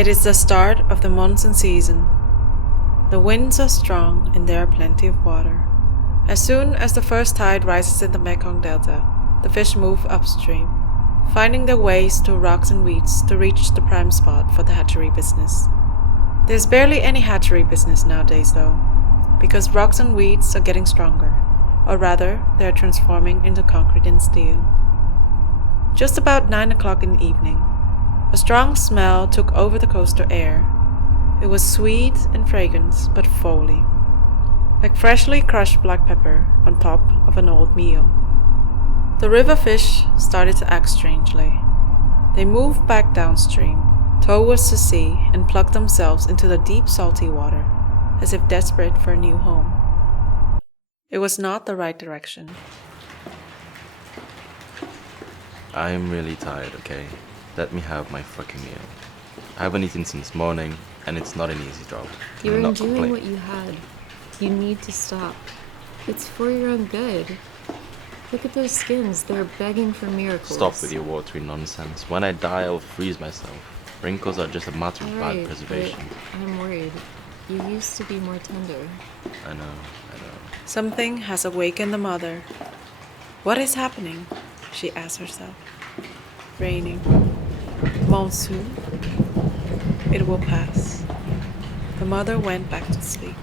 It is the start of the monsoon season. The winds are strong and there are plenty of water. As soon as the first tide rises in the Mekong Delta, the fish move upstream, finding their ways to rocks and weeds to reach the prime spot for the hatchery business. There's barely any hatchery business nowadays though, because rocks and weeds are getting stronger, or rather, they are transforming into concrete and steel. Just about 9 o'clock in the evening, a strong smell took over the coastal air. It was sweet and fragrant, but foul, like freshly crushed black pepper on top of an old meal. The river fish started to act strangely. They moved back downstream, towards the sea, and plugged themselves into the deep salty water, as if desperate for a new home. It was not the right direction. I'm really tired, okay? Let me have my fucking meal. I haven't eaten since morning, and it's not an easy job. You're enjoying what you had. You need to stop. It's for your own good. Look at those skins. They're begging for miracles. Stop with your watery nonsense. When I die, I'll freeze myself. Wrinkles are just a matter of bad preservation. I'm worried. You used to be more tender. I know. Something has awakened the mother. What is happening? She asked herself. Raining. Monsoon. It will pass. The mother went back to sleep.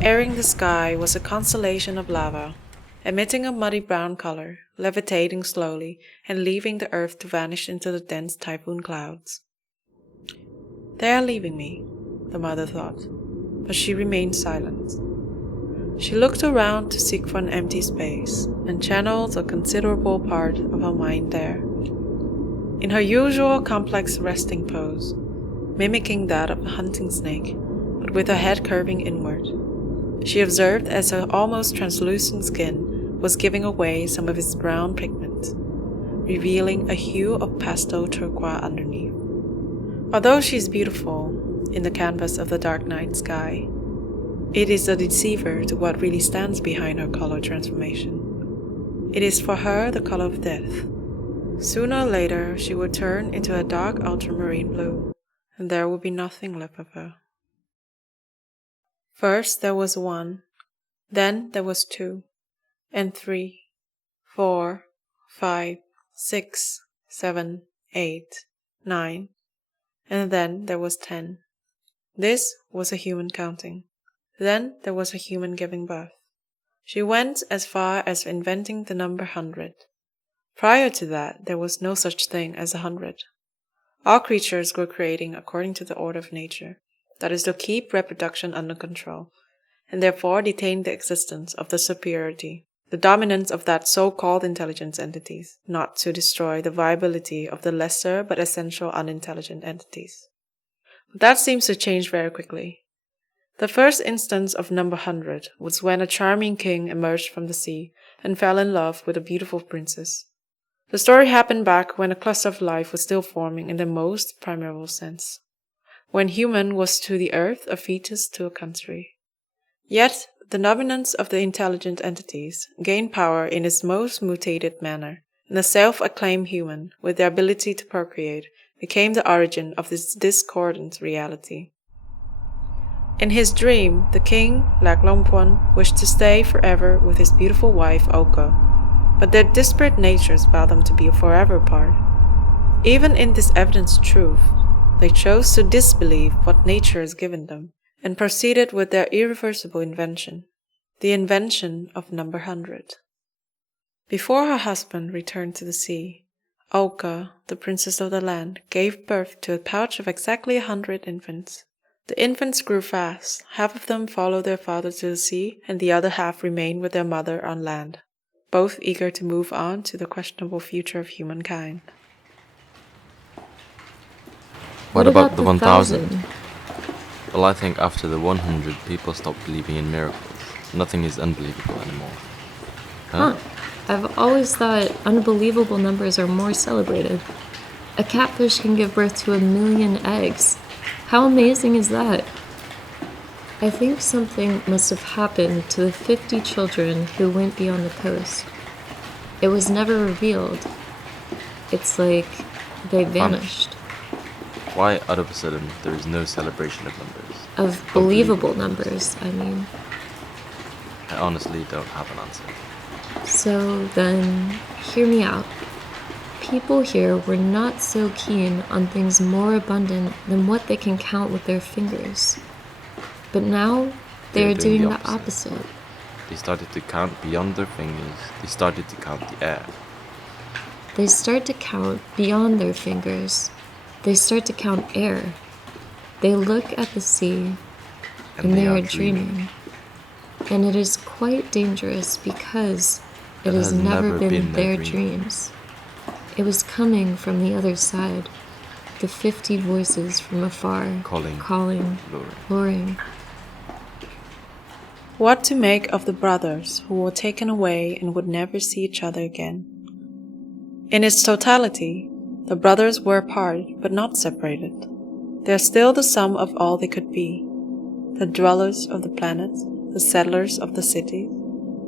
Airing the sky was a constellation of lava, emitting a muddy brown color, levitating slowly and leaving the earth to vanish into the dense typhoon clouds. They are leaving me, the mother thought, but she remained silent. She looked around to seek for an empty space and channeled a considerable part of her mind there. In her usual complex resting pose, mimicking that of a hunting snake, but with her head curving inward, she observed as her almost translucent skin was giving away some of its brown pigment, revealing a hue of pastel turquoise underneath. Although she is beautiful in the canvas of the dark night sky, it is a deceiver to what really stands behind her color transformation. It is for her the color of death. Sooner or later she would turn into a dark ultramarine blue, and there would be nothing left of her. First there was 1, then there was 2, and 3, 4, 5, 6, 7, 8, 9, and then there was 10. This was a human counting. Then there was a human giving birth. She went as far as inventing the number 100. Prior to that, there was no such thing as 100. All creatures were creating according to the order of nature, that is to keep reproduction under control, and therefore detain the existence of the superiority, the dominance of that so-called intelligent entities, not to destroy the viability of the lesser but essential unintelligent entities. But that seems to change very quickly. The first instance of number 100 was when a charming king emerged from the sea and fell in love with a beautiful princess. The story happened back when a cluster of life was still forming in the most primeval sense, when human was to the earth a fetus to a country. Yet, the dominance of the intelligent entities gained power in its most mutated manner, and the self-acclaimed human, with the ability to procreate, became the origin of this discordant reality. In his dream, the king, Lạc Long Quân, wished to stay forever with his beautiful wife, Oka, but their disparate natures vowed them to be forever apart. Even in this evident truth, they chose to disbelieve what nature has given them, and proceeded with their irreversible invention, the invention of number 100. Before her husband returned to the sea, Oka, the princess of the land, gave birth to a pouch of exactly 100 infants. The infants grew fast. Half of them followed their father to the sea, and the other half remained with their mother on land, both eager to move on to the questionable future of humankind. What about the 1,000? Well, I think after the 100, people stopped believing in miracles. Nothing is unbelievable anymore. Huh? I've always thought unbelievable numbers are more celebrated. A catfish can give birth to 1,000,000 eggs. How amazing is that? I think something must have happened to the 50 children who went beyond the coast. It was never revealed. It's like they vanished. Why all of a sudden there is no celebration of numbers? Of believable numbers, I mean. I honestly don't have an answer. So then, hear me out. People here were not so keen on things more abundant than what they can count with their fingers. But now, they are doing the opposite. They started to count beyond their fingers. They started to count the air. They start to count beyond their fingers. They start to count air. They look at the sea, and they are dreaming. And it is quite dangerous because it has never been their dreams. It was coming from the other side, the 50 voices from afar, calling, luring. What to make of the brothers who were taken away and would never see each other again? In its totality, the brothers were apart but not separated. They are still the sum of all they could be: the dwellers of the planet, the settlers of the cities,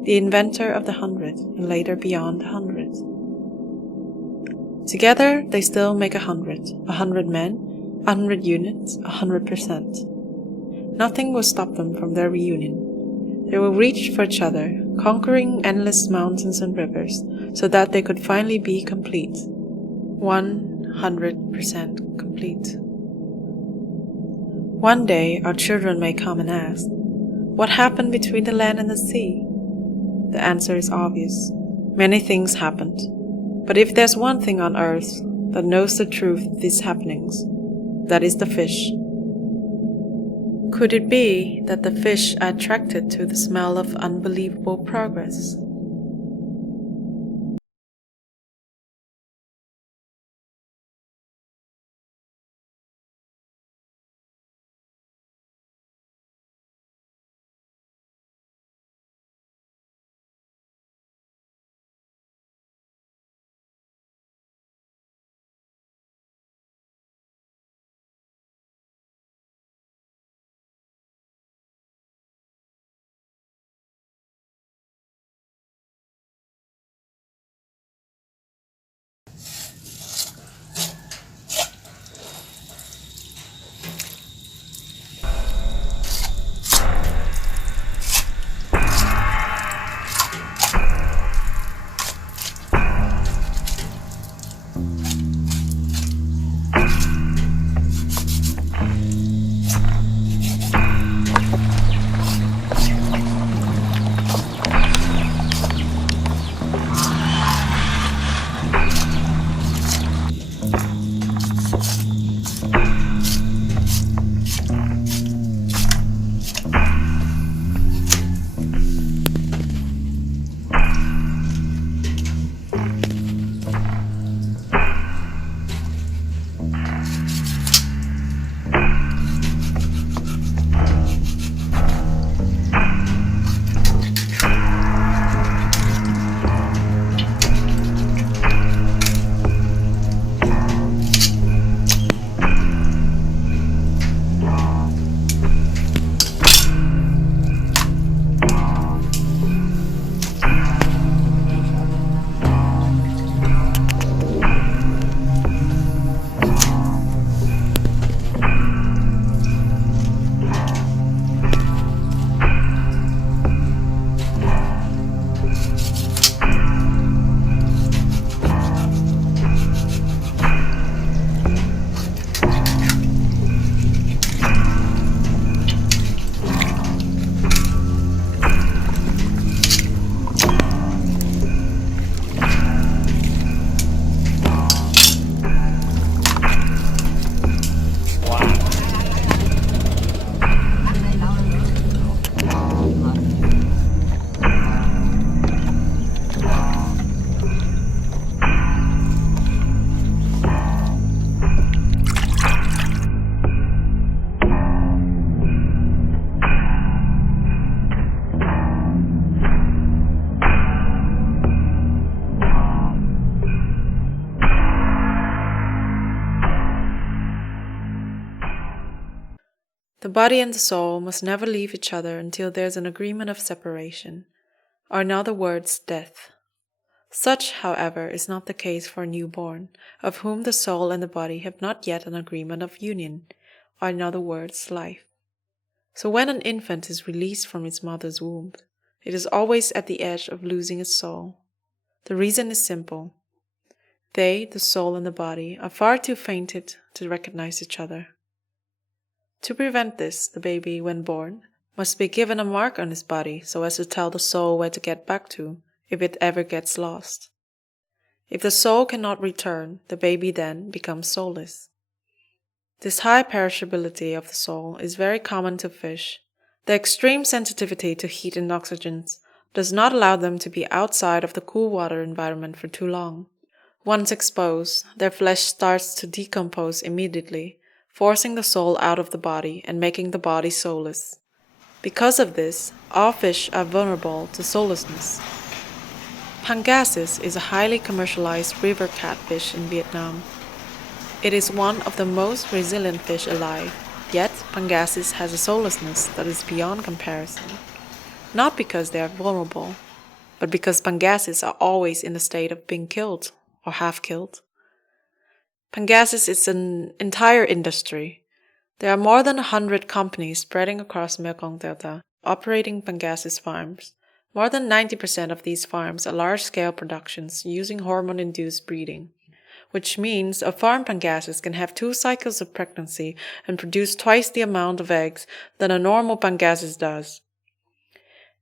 the inventor of the 100, and later beyond 100. Together, they still make 100 men, 100 units, 100%. Nothing will stop them from their reunion. They will reach for each other, conquering endless mountains and rivers, so that they could finally be complete. 100% complete. One day, our children may come and ask, what happened between the land and the sea? The answer is obvious. Many things happened. But if there's one thing on earth that knows the truth of these happenings, that is the fish. Could it be that the fish are attracted to the smell of unbelievable progress? The body and the soul must never leave each other until there's an agreement of separation, or in other words, death. Such, however, is not the case for a newborn, of whom the soul and the body have not yet an agreement of union, or in other words, life. So when an infant is released from its mother's womb, it is always at the edge of losing its soul. The reason is simple. They, the soul and the body, are far too fainted to recognize each other. To prevent this, the baby, when born, must be given a mark on his body so as to tell the soul where to get back to, if it ever gets lost. If the soul cannot return, the baby then becomes soulless. This high perishability of the soul is very common to fish. The extreme sensitivity to heat and oxygen does not allow them to be outside of the cool water environment for too long. Once exposed, their flesh starts to decompose immediately, forcing the soul out of the body and making the body soulless. Because of this, all fish are vulnerable to soullessness. Pangasius is a highly commercialized river catfish in Vietnam. It is one of the most resilient fish alive, yet pangasius has a soullessness that is beyond comparison. Not because they are vulnerable, but because pangasius are always in a state of being killed or half killed. Pangasius is an entire industry. There are more than 100 companies spreading across Mekong Delta operating pangasius farms. More than 90% of these farms are large-scale productions using hormone-induced breeding, which means a farm pangasius can have 2 cycles of pregnancy and produce twice the amount of eggs than a normal pangasius does.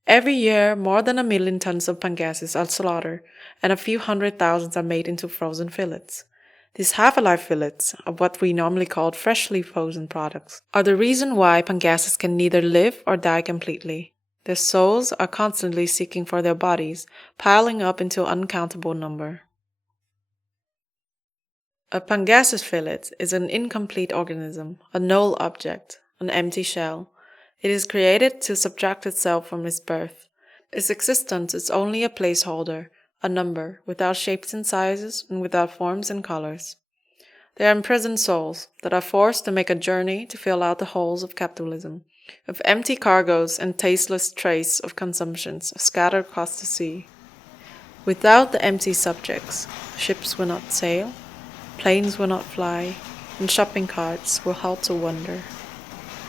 Every year, more than 1 million tons of pangasius are slaughtered, and a few 100,000 are made into frozen fillets. These half-alive fillets, of what we normally call freshly frozen products, are the reason why pangasius can neither live or die completely. Their souls are constantly seeking for their bodies, piling up into an uncountable number. A pangasius fillet is an incomplete organism, a null object, an empty shell. It is created to subtract itself from its birth. Its existence is only a placeholder, a number, without shapes and sizes and without forms and colors. They are imprisoned souls that are forced to make a journey to fill out the holes of capitalism, of empty cargoes and tasteless trays of consumptions scattered across the sea. Without the empty subjects, ships will not sail, planes will not fly, and shopping carts will halt to wonder.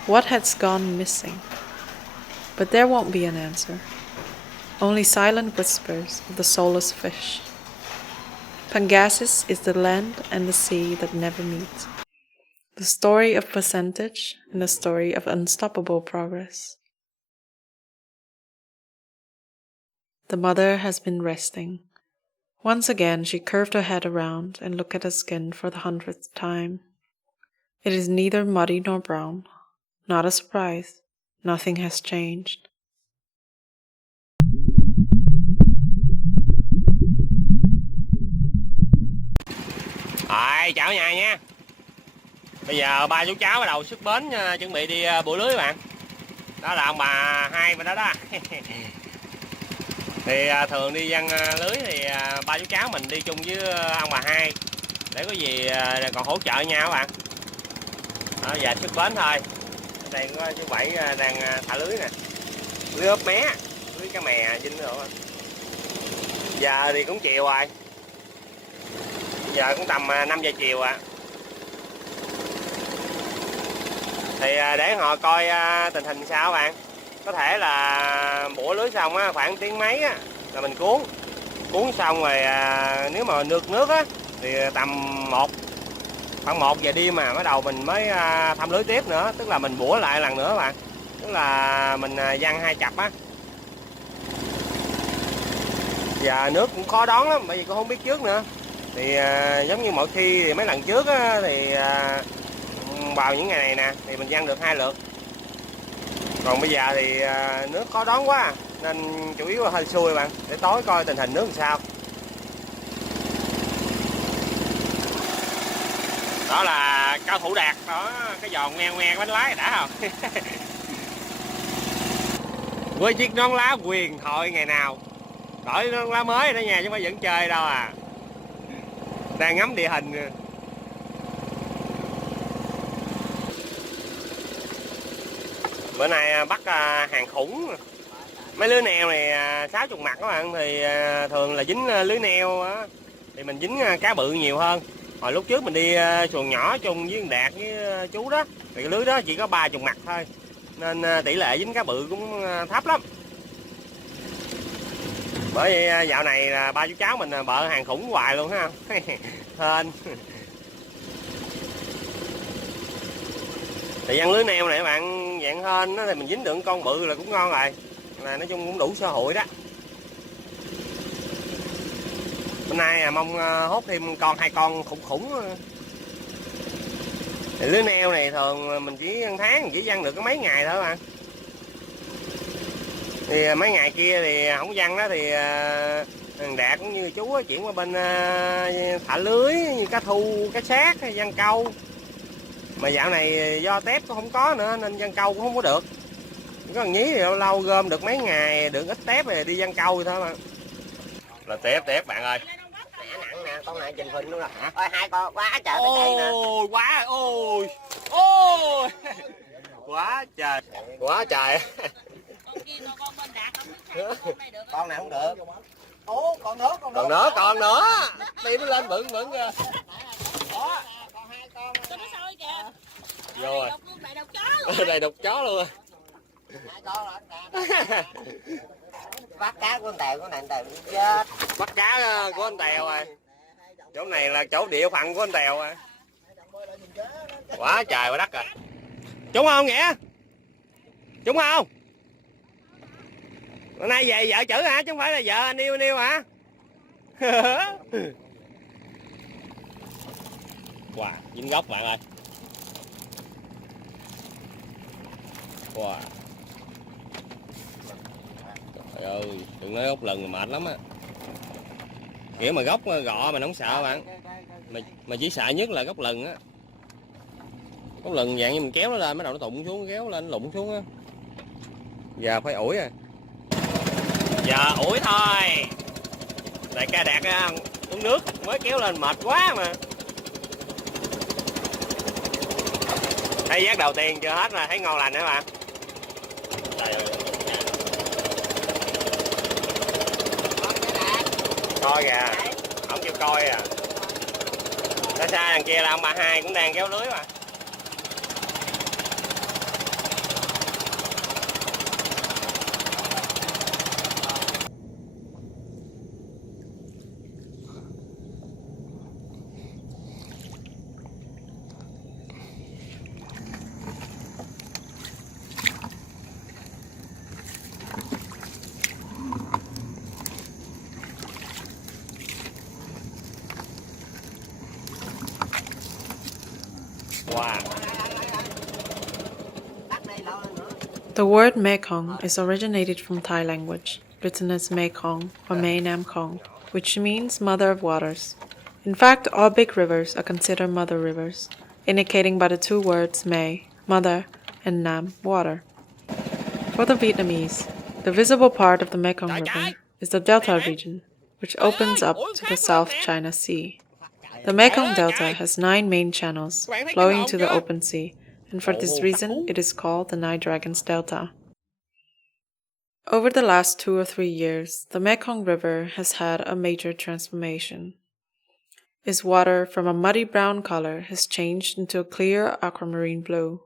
What has gone missing? But there won't be an answer. Only silent whispers of the soulless fish. Pangasius is the land and the sea that never meet. The story of percentage and the story of unstoppable progress. The mother has been resting. Once again she curved her head around and looked at her skin for the 100th time. It is neither muddy nor brown. Not a surprise. Nothing has changed. Rồi, chào nhà nha. Bây giờ ba chú cháu bắt đầu xuất bến chuẩn bị đi bủa lưới bạn. Đó là ông bà hai bên đó đó. Thì thường đi giăng lưới thì ba chú cháu mình đi chung với ông bà hai để có gì còn hỗ trợ nhau các bạn. Đó, giờ xuất bến thôi. Đây có chú Bảy đang thả lưới nè. Lưới ốp mé, lưới cá mè dính nữa. Giờ thì cũng chiều rồi. Giờ cũng tầm 5 giờ chiều ạ. Thì để họ coi tình hình sao bạn. Có thể là bủa lưới xong á, khoảng tiếng mấy á, là mình cuốn xong rồi nếu mà nước á thì tầm khoảng 1 giờ đêm mà bắt đầu mình mới thăm lưới tiếp nữa, tức là mình bủa lại lần nữa bạn, tức là mình giăng 2 cặp á. Giờ nước cũng khó đón lắm bởi vì cũng không biết trước nữa. Thì giống như mọi khi thì mấy lần trước á, thì vào những ngày này nè thì mình giăng được 2 lượt. Còn bây giờ thì nước khó đón quá nên chủ yếu là hơi xui bạn, để tối coi tình hình nước làm sao. Đó là cao thủ Đạt đó, cái giòn ngoe ngoe bánh lái đã không? Với chiếc nón lá huyền thoại ngày nào. Đổi nón lá mới đó nha chứ không phải vẫn chơi đâu à. Đang ngắm địa hình. Bữa nay bắt hàng khủng. Mấy lưới neo này 60 mặt các bạn, thì thường là dính lưới neo á, thì mình dính cá bự nhiều hơn. Hồi lúc trước mình đi xuồng nhỏ chung với Đạt với chú đó, thì cái lưới đó chỉ có 30 mặt thôi, nên tỷ lệ dính cá bự cũng thấp lắm. Bởi vì dạo này là ba chú cháu mình bợ hàng khủng hoài luôn ha. Hên. Thì ăn lưới neo này các bạn, dạng hên đó, thì mình dính được con bự là cũng ngon rồi, là nói chung cũng đủ xã hội đó. Hôm nay mong hốt thêm hai con khủng khủng. Thì lưới neo này thường mình chỉ ăn tháng, mình chỉ ăn được có mấy ngày thôi bạn. Thì mấy ngày kia thì không văng đó, thì thằng Đạt cũng như chú chuyển qua bên thả lưới như cá thu, cá sát, văng câu. Mà dạo này do tép cũng không có nữa nên văng câu cũng không có được. Có thằng Nhí thì lâu lâu gom được mấy ngày, được ít tép rồi đi văng câu thôi mà. Là tép bạn ơi. Nặng nè, con này trình phình luôn rồi hả? Ôi hai con quá trời cái cây nè. Ôi quá, ôi quá trời, quá trời. Con này không được. Ố, còn nữa. Còn nữa. Đi nó lên bự kìa. Đó, còn hai con. Cho nó sôi kìa. Rồi. Đầy độc chó luôn. Đầy độc chó luôn. Hai con rồi. Bắt cá của anh Tèo, của anh Tèo chết. Bắt cá của anh Tèo rồi. Chỗ này là chỗ địa phận của anh Tèo rồi. Quá trời quá đất rồi. Trúng không Nghĩa? Trúng không? Hôm nay về vợ chữ hả? Chứ không phải là vợ anh yêu hả? Wow, dính gốc bạn ơi. Wow. Trời ơi, đừng nói gốc lần mệt lắm á. Kiểu mà gốc gọ mình không sợ bạn. Mà chỉ sợ nhất là gốc lần á. Gốc lần dạng như mình kéo nó lên, bắt đầu nó tụng xuống, kéo lên nó lụng xuống á. Giờ phải ủi à. Giờ ủi thôi. Đại ca Đạt uống nước mới kéo lên mệt quá mà. Thấy giác đầu tiên chưa hết rồi, thấy ngon lành nữa bạn. Trời ơi. Coi kìa, không chịu coi à. Xa xa đằng kia là ông bà hai cũng đang kéo lưới mà. Wow. The word Mekong is originated from Thai language, written as Mekong or Mae Nam Kong, which means mother of waters. In fact, all big rivers are considered mother rivers, indicating by the two words Mae, mother, and Nam, water. For the Vietnamese, the visible part of the Mekong River is the Delta region, which opens up to the South China Sea. The Mekong Delta has 9 main channels flowing to the open sea, and for this reason it is called the Nine Dragons Delta. Over the last 2 or 3 years, the Mekong River has had a major transformation. Its water from a muddy brown color has changed into a clear aquamarine blue.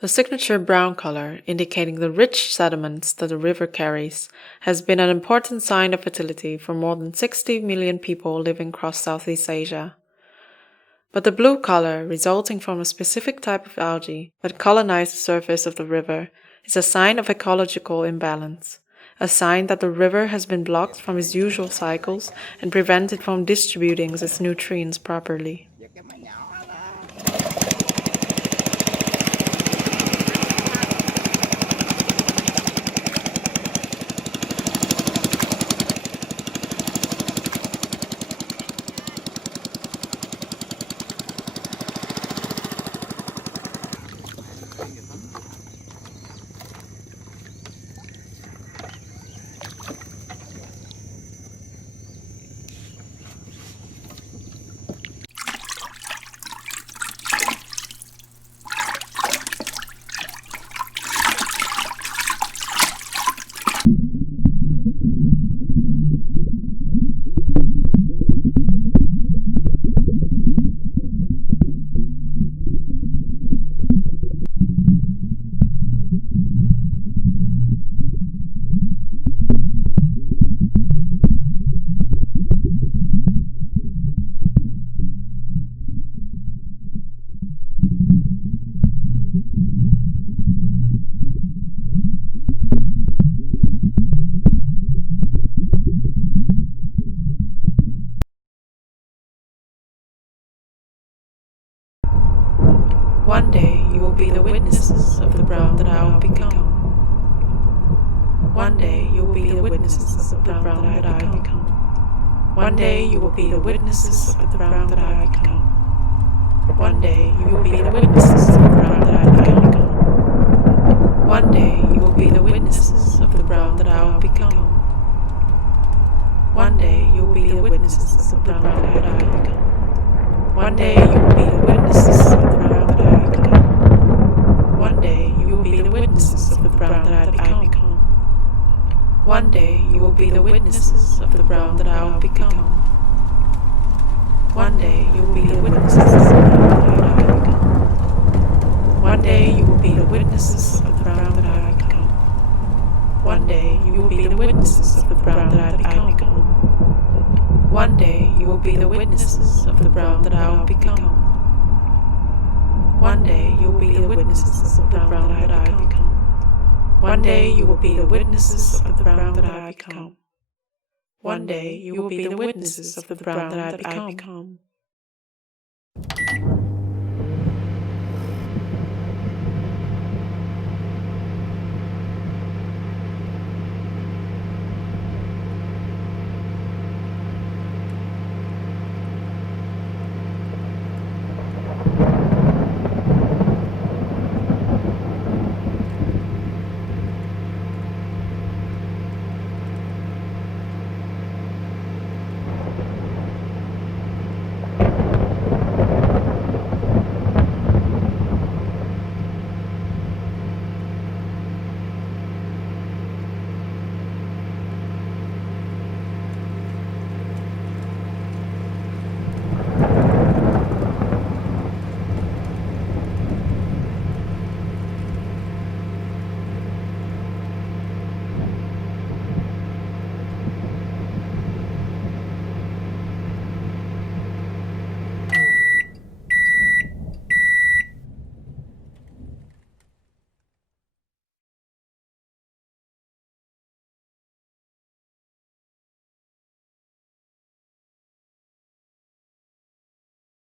The signature brown color, indicating the rich sediments that the river carries, has been an important sign of fertility for more than 60 million people living across Southeast Asia. But the blue color, resulting from a specific type of algae that colonize the surface of the river, is a sign of ecological imbalance, a sign that the river has been blocked from its usual cycles and prevented from distributing its nutrients properly. One day you will be the witnesses of the brown that I will become. One day you will be the witnesses of the brown that I become. One day you will be the witnesses of the brown that I become. One day you will be the witnesses of the brown that I become. One day you will be the witnesses of the brown that I will become. One day you will be the witnesses of the brown that I become. One day you will be the witnesses of the brown that I become. One day you will be the witnesses of the brown that I become. One day you will be the witnesses of the brown that I will become. One day you will be the witnesses of the brown that I will become. One day you will be the witnesses of the brown that I become. One day you will be the witnesses of the brown that I become. One day you will be the witnesses of the brown that I will become. One day you will be the witnesses of the brown that I become. One day you will be the witnesses of the brown that I become. One day you will be the witnesses of the brown that I become.